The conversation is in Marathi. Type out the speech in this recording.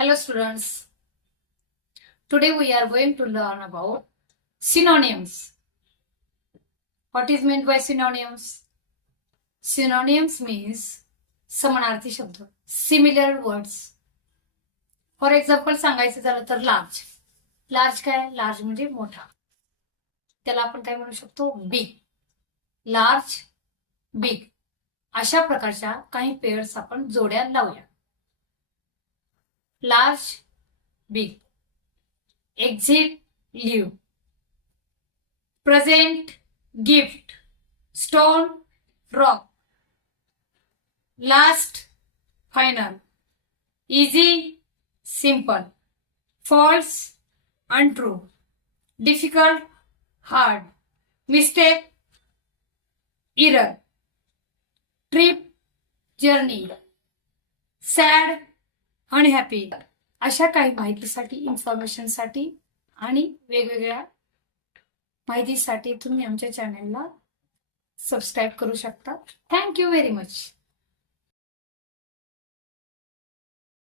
Hello students, today we are going to learn about synonyms. What is meant by synonyms? Synonyms means समानार्थी शब्द, similar words. फॉर एक्झाम्पल सांगायचं झालं तर लार्ज. लार्ज काय? लार्ज म्हणजे मोठा. त्याला आपण काय म्हणू शकतो? बिग. लार्ज, बिग अशा प्रकारच्या काही पेअर्स आपण जोड्या लावूया. Large, big. Exit, leave. Present, gift. Stone, rock. Last, final. Easy, simple. False, untrue. Difficult, hard. Mistake, error. Trip, journey. Sad, unhappy. अशा काही माहितीसाठी, इन्फॉर्मेशनसाठी आणि वेगवेगळ्या माहितीसाठी तुम्ही आमच्या चॅनलला सबस्क्राईब करू शकता. Thank you very much.